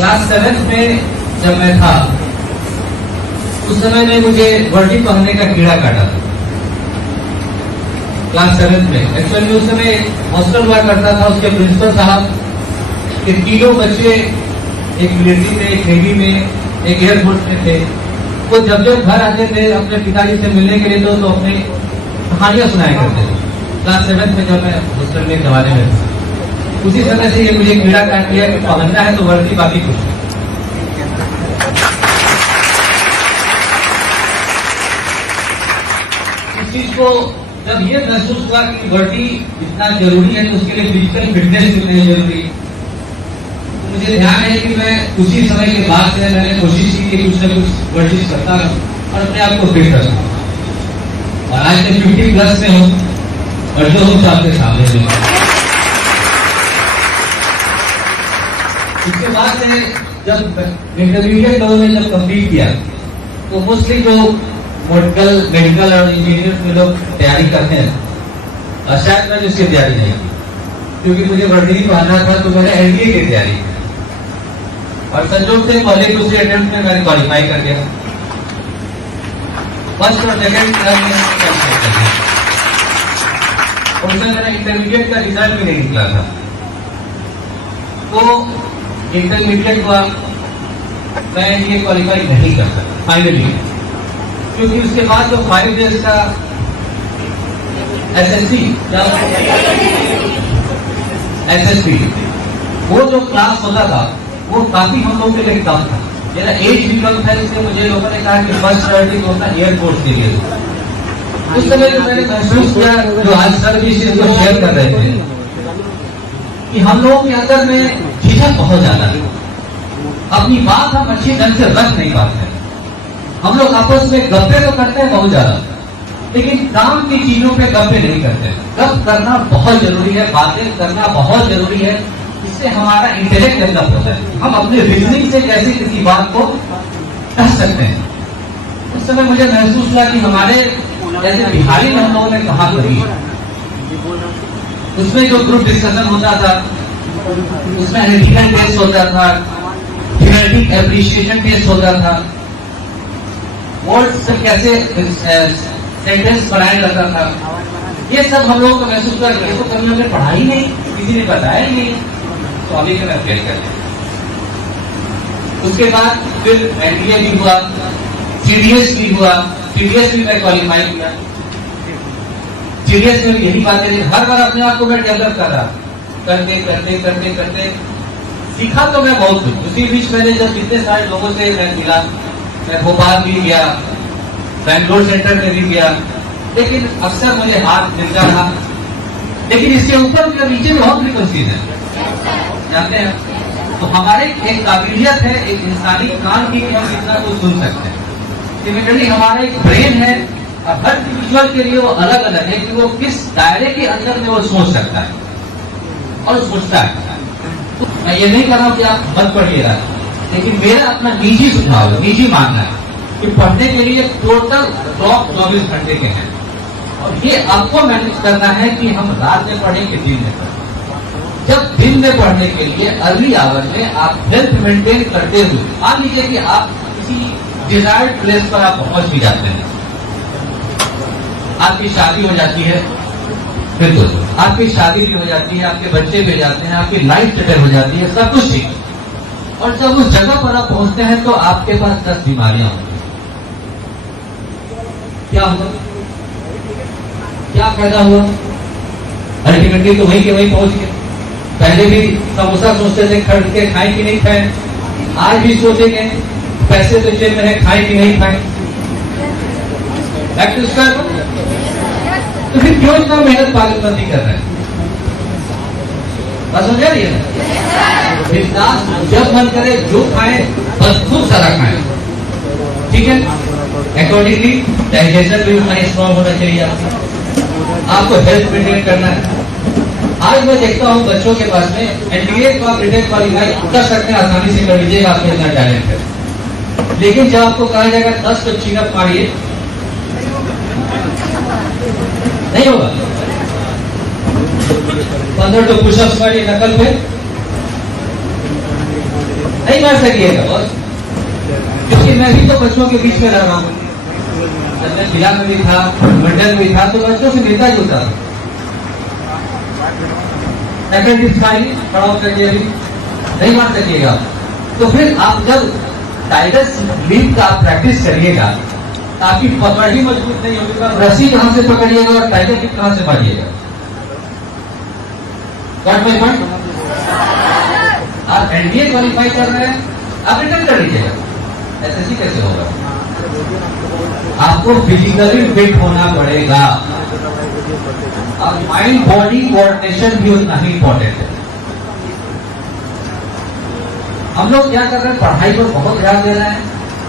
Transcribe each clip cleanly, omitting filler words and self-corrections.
Class 7 में जब मैं था उस समय में मुझे वर्दी पहनने का कीड़ा काटा था। क्लास 7 में एक्चुअली उस समय हॉस्टल हुआ करता था, उसके प्रिंसिपल साहब के तीनों बच्चे एक मिलिट्री में, एक नेवी में, एक एयरफोर्स में थे। वो जब जब घर आते थे अपने पिताजी से मिलने के लिए तो अपने कहानियां सुनाया करते थे। क्लास 7 में जब मैं हॉस्टल में जमाने में था उसी समय से ये मुझे कीड़ा काट लिया कि पहनना है तो वर्दी, बाकी कुछ। इस चीज को जब ये महसूस हुआ कि वर्दी इतना जरूरी है तो उसके लिए फिजिकल फिटनेस कितनी जरूरी है, मुझे ध्यान है कि मैं उसी समय के बाद से मैंने कोशिश की कि कुछ न कुछ वर्जिश करता रहूं और अपने आप को फिट रखूं। और आज मैं 50+ में हूं और जो हूं आपके सामने हूं। इसके बाद से जब इंटरमीडिएट लेवल में जब कंप्लीट किया तो मोस्टली जो मेडिकल और इंजीनियर में लोग तैयारी करते हैं और शायद मैंने उसकी तैयारी नहीं की क्योंकि मुझे वर्दी पहनना था तो मैंने एनडीए की तैयारी की और संजोग से पहले दूसरे अटेम्प्ट में मैंने क्वालिफाई कर गया। फर्स्ट और सेकंड और उसमें मेरा इंटरमीडिएट का रिजल्ट भी नहीं निकला था। तो इंटरमीडिएट हुआ, मैं ये क्वालिफाई नहीं कर सका फाइनली, क्योंकि उसके बाद जो 5 डेज का एसएससी वो जो क्लास होता था वो काफी हम लोगों के लिए कम था। मेरा एज भी कम था, इसलिए मुझे लोगों ने कहा कि फर्स्ट प्रायोरिटी को अपना एयरफोर्स के लिए। उस समय जो मैंने महसूस किया, जो आज सर भी इसको शेयर कर रहे थे, कि हम लोगों के अंदर में झिझक बहुत ज्यादा है। अपनी बात हम अच्छी ढंग से रख नहीं पाते। हम लोग आपस में गप्पे तो करते हैं बहुत ज्यादा, लेकिन काम की चीजों पे गप्पे नहीं करते। गप करना बहुत जरूरी है, बातें करना बहुत जरूरी है, इससे हमारा इंटेलेक्ट डेवलप होता है। हम अपने रीजनिंग से कैसे किसी बात को कह सकते हैं। उस समय मुझे महसूस हुआ कि हमारे जैसे बिहारी में हम लोगों ने कहा करी, उसमें जो ग्रुप डिस्कशन होता था, उसमें एथिकल टेस्ट होता था, थ्योरेटिक एप्रिशिएशन टेस्ट होता था, वर्ड से कैसे सेंटेंस बनाया जाता था, ये सब हम लोगों को महसूस हुआ कि इसको कभी हमने पढ़ाई नहीं, किसी ने बताया ही नहीं, तो अभी के मैं फेल कर दिया। उसके बाद फिर एनडीए भी हुआ, सीडीएस भी हुआ, सीडीएस भी मैं क्वालिफाई किया। सीडीएस में भी यही बातें थी, हर बार अपने आप को मैं डेवलप कर रहा, करते करते करते करते सीखा तो मैं बहुत कुछ। उसी बीच मैंने जब कितने सारे लोगों से मैं मिला, मैं भोपाल भी गया, बैंगलोर सेंटर में भी गया, लेकिन अक्सर मुझे हाथ मिलता रहा। लेकिन इसके ऊपर जो नीचे बहुत फ्रीक्वेंसीज है, जानते हैं, तो हमारे एक काबिलियत है, एक इंसानी कान की, कि हम कितना कुछ सुन सकते हैं। सिमिलरली हमारा एक ब्रेन है और हर इंडिविजुअल के लिए वो अलग अलग है कि वो किस दायरे के अंदर में वो सोच सकता है और सोचता है। मैं ये नहीं कह रहा हूं कि आप मत पढ़िएगा, लेकिन मेरा अपना निजी सुझाव है, निजी मानना है कि पढ़ने के लिए टोटल क्लॉक 24 घंटे के हैं और ये आपको मैनेज करना है कि हम रात में पढ़ें कि दिन में पढ़ें। जब दिन में पढ़ने के लिए अर्ली आवर में आप हेल्थ मेंटेन करते हुए, मान लीजिए कि आप किसी डिजायर्ड प्लेस पर आप पहुंच भी जाते हैं, आपकी शादी हो जाती है, बिल्कुल आपकी शादी भी हो जाती है, आपके बच्चे भी हो जाते हैं, आपकी लाइफ सेटल हो जाती है, सब कुछ ठीक, और जब उस जगह पर आप पहुंचते हैं तो आपके पास 10 बीमारियां होती हैं। क्या हुआ, क्या फायदा हुआ? अल्टीमेटली तो वहीं के वहीं पहुंच गए। पहले भी समोसा सोचते थे खरीद के खाए कि नहीं खाए, आज भी सोचेंगे पैसे तो जेब में है, खाए कि नहीं खाए। तो फिर क्यों इतना मेहनत पागलबंदी कर रहे हैं? बस हो जा रही है ना, जब मन करे जो खाए, बस खूब सारा खाए, ठीक है। अकॉर्डिंगली डाइजेशन भी उतना स्ट्रॉन्ग होना चाहिए, आपको हेल्थ मेंटेन करना है। आज मैं देखता हूँ बच्चों के पास में एनडीए को आप रिटेन क्वालिफाई कर सकते हैं, आसानी से कर लीजिएगा, आपके इतना टैलेंट है। लेकिन जब आपको कहा जाएगा 10 तो चिनअप मारिए, नहीं होगा। 15 तो पुशअप्स मारिए नकल पे, नहीं मार सकिएगा बॉस, क्योंकि मैं भी तो बच्चों के बीच में रह रहा हूँ। जब मैं जिला में भी था, मंडल में था, तो बच्चों से मिलता जुलता था। अप्रेंटिस खड़ा होकर के भी नहीं मार सकिएगा। तो फिर आप जब टाइगर लीप का प्रैक्टिस करिएगा, आपकी पकड़ ही मजबूत नहीं होगी, आप रस्सी कहां से पकड़िएगा और टाइगर लीप कहां से मारिएगा। आप एनडीए क्वालिफाई कर रहे हैं, आप रिटर्न कर लीजिएगा, एसएससी कैसे होगा। आपको फिजिकली फिट होना पड़ेगा, और माइंड बॉडी कोऑर्डिनेशन भी उतना ही इंपॉर्टेंट है। हम लोग क्या कर रहे हैं, पढ़ाई पर बहुत ध्यान दे रहे हैं,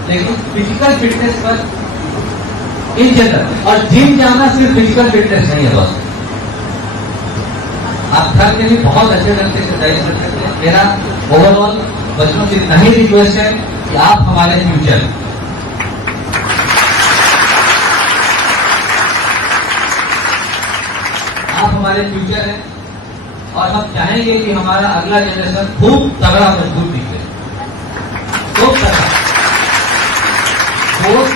लेकिन फिजिकल फिटनेस पर इन जनरल, और जिम जाना सिर्फ फिजिकल फिटनेस नहीं है बस, आप घर में भी बहुत अच्छे ढंग से एक्सरसाइज कर सकते हैं। मेरा ओवरऑल बच्चों से इतना ही रिक्वेस्ट है कि आप हमारे फ्यूचर, आप हमारे फ्यूचर हैं, और हम चाहेंगे कि हमारा अगला जनरेशन खूब तगड़ा मजबूत दिखे, खूब तगड़ा, both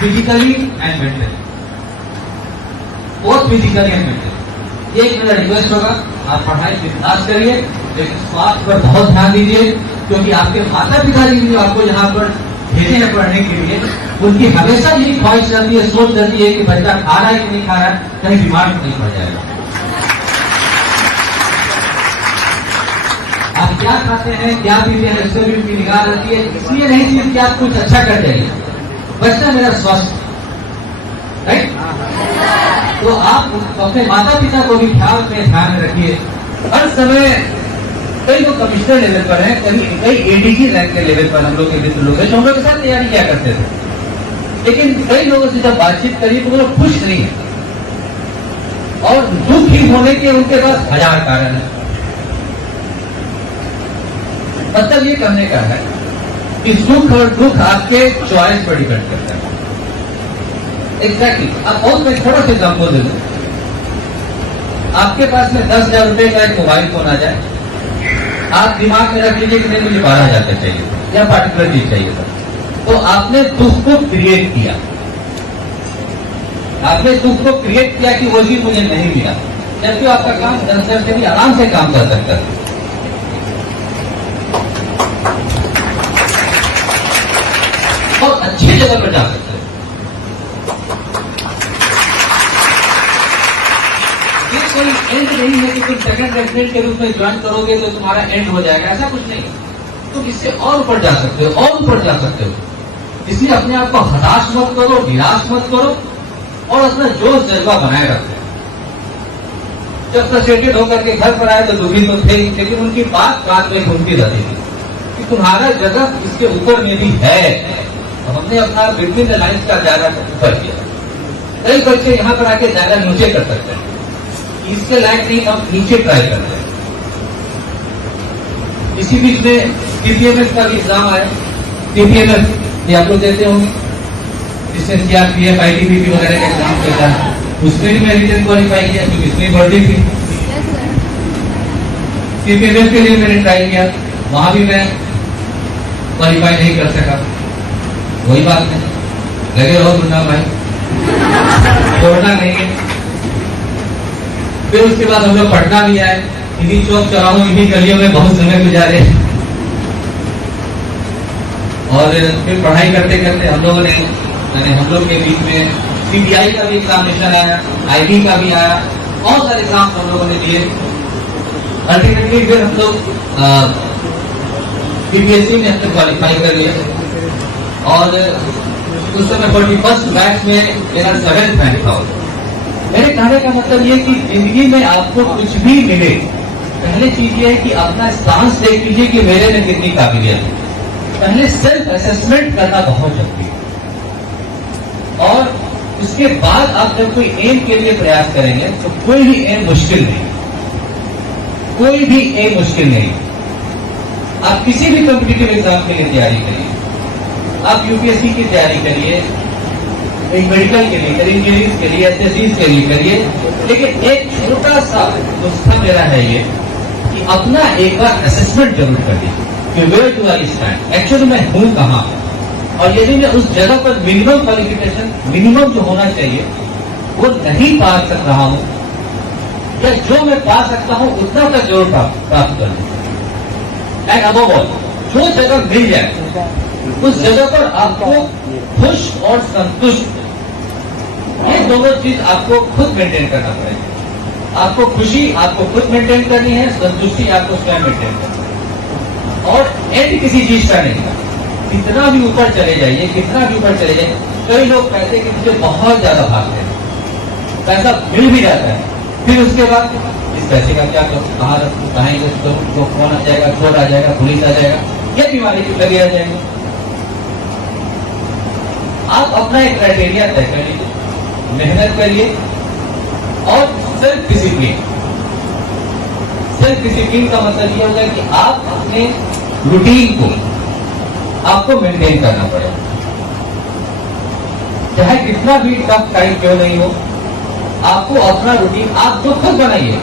physically and mentally, both physically and mentally. ये एक मेरा रिक्वेस्ट होगा, आप पढ़ाई विकास करिए, लेकिन स्वास्थ्य पर बहुत ध्यान दीजिए, क्योंकि आपके माता पिता जी जो आपको यहाँ पर भेजे हैं पढ़ने के लिए, उनकी हमेशा यही ख्वाहिश रहती है, सोच रहती है कि बच्चा खा रहा है कि नहीं खा रहा है, कहीं बीमार नहीं पड़ जाएगा। आप क्या खाते हैं, क्या पीते हैं, इससे भी उनकी निगाह रहती है। इसलिए नहीं सिर्फ कि आप कुछ अच्छा कर जाइए, बच्चा मेरा स्वस्थ, राइट। तो आप अपने माता पिता को भी ख्याल में ध्यान में रखिए। हर समय कई लोग कमिश्नर लेवल पर हैं, कई एडीजी रैंक के लेवल पर हम लोग के मित्र लोग हैं जो हम लोग के साथ तैयारी किया करते थे, लेकिन कई लोगों से जब बातचीत करिए तो वो लोग खुश नहीं है, और दुखी होने के उनके पास हजार कारण है। मतलब ये करने का है कि सुख और दुख आपके चॉइस पर डिपेंड करता है। एग्जैक्टली अब बहुत मैं थोड़ा सा एग्जाम्पल दे दूं, आपके पास में 10,000 रुपए का एक मोबाइल फोन आ जाए, आप दिमाग में रख लीजिए कि नहीं मुझे 12,000 का चाहिए या पार्टिकुलर चीज चाहिए था, तो आपने दुख को क्रिएट किया, आपने दुख को क्रिएट किया कि वो चीज मुझे नहीं मिला, जबकि आपका काम 10,000 से भी आराम से काम कर सकता है। और अच्छी जगह पर जा सकते हैं। ये कोई एंड नहीं है कि तुम सेकंड रेजिडेंट के रूप में ज्वाइन करोगे तो तुम्हारा एंड हो जाएगा, ऐसा कुछ नहीं। तुम इससे और ऊपर जा सकते हो, और ऊपर जा सकते हो। इसलिए अपने आप को हताश मत करो, निराश मत करो, और अपना जोश जज्बा बनाए रखो। जब फ्रस्ट्रेटेड होकर के घर पर आए तो दुखी तो थे, लेकिन उनकी बात में घूमती रहती थी कि तुम्हारा जगह इसके ऊपर में भी है। तो हमने अपना बिटवीन द लाइन्स का दायरा ऊपर किया। कई बच्चे यहाँ पर आके दायरा नीचे कर सकते हैं, इसके लायक नहीं, हम नीचे ट्राई करते हैं। इसी बीच में सीपीएमएस का भी एग्जाम आया। सीपीएमएस ये आप लोग देते होंगे, जिससे सीआरपीएफ आईटीबीपी वगैरह का एग्जाम चलता है, उसमें भी मैं रिटर्न क्वालिफाई किया क्योंकि इसमें वर्दी थी। सीपीएमएस के लिए मैंने ट्राई किया, वहां भी मैं क्वालिफाई नहीं कर सका। वही बात है, लगे रहो मुन्ना भाई, छोड़ना नहीं है। फिर उसके बाद हम लोग पटना भी आए, इन्हीं चौक चौराहों इन्हीं गलियों में बहुत समय गुजारे, और फिर पढ़ाई करते करते हम लोगों ने, यानी हम लोग के बीच में सीबीआई का भी एग्जामिनेशन आया, आईबी का भी आया, बहुत सारे एग्जाम हम लोगों ने दिए। अल्टीमेटली फिर हम लोग बीपीएससी में हमने क्वालिफाई कर लिया, और उस समय 41st बैच में मेरा 7th रैंक था। मेरे कहने का मतलब ये कि जिंदगी में आपको कुछ भी मिले, पहले चीज ये है कि अपना स्टांस देख लीजिए कि मेरे में कितनी काबिलियत है। पहले सेल्फ असेसमेंट करना बहुत जरूरी है, और उसके बाद आप जब कोई एम के लिए प्रयास करेंगे तो कोई भी एम मुश्किल नहीं, कोई भी एम मुश्किल नहीं। आप किसी भी कॉम्पिटिटिव एग्जाम के लिए तैयारी करिए, आप यूपीएससी की तैयारी करिए, एक मेडिकल के लिए करिए, इंजीनियरिंग के लिए, एसएससी के लिए करिए, लेकिन एक छोटा सा नुस्खा मेरा है ये कि अपना एक बार असेसमेंट जरूर कर लीजिए। कि where do I stand, actually मैं हूं कहां। और यदि मैं उस जगह पर मिनिमम क्वालिफिकेशन, मिनिमम जो होना चाहिए वो नहीं पा सक रहा हूं, या जो मैं पा सकता हूं उतना तक जरूर प्राप्त कर लूं। एंड अबव ऑल, जो जगह मिल जाए उस जगह पर आपको खुश और संतुष्ट, ये दोनों चीज आपको खुद मेंटेन करना पड़ेगा। आपको खुशी आपको खुद मेंटेन करनी है, संतुष्टि आपको स्वयं मेंटेन करनी है। और एंड किसी चीज का नहीं है। कितना भी ऊपर चले जाइए, कितना भी ऊपर चले जाइए, कई लोग पैसे के पीछे बहुत ज्यादा भागते हैं, पैसा मिल भी जाता है, फिर उसके बाद इस पैसे का क्या करूं, कहाँ रखूं, कहाँ इन्वेस्ट करूं, तो फोन आ जाएगा, चोर आ जाएगा, पुलिस आ जाएगा, ये बीमारी की लगी आ जाएगी। आप अपना एक क्राइटेरिया तय कर लीजिए, मेहनत करिए और सेल्फ डिसिप्लिन। सेल्फ डिसिप्लिन का मतलब यह होगा कि आप अपने रूटीन को आपको मेंटेन करना पड़ेगा, चाहे कितना भी टफ टाइम क्यों नहीं हो। आपको अपना रूटीन आप तो खुद बनाइए।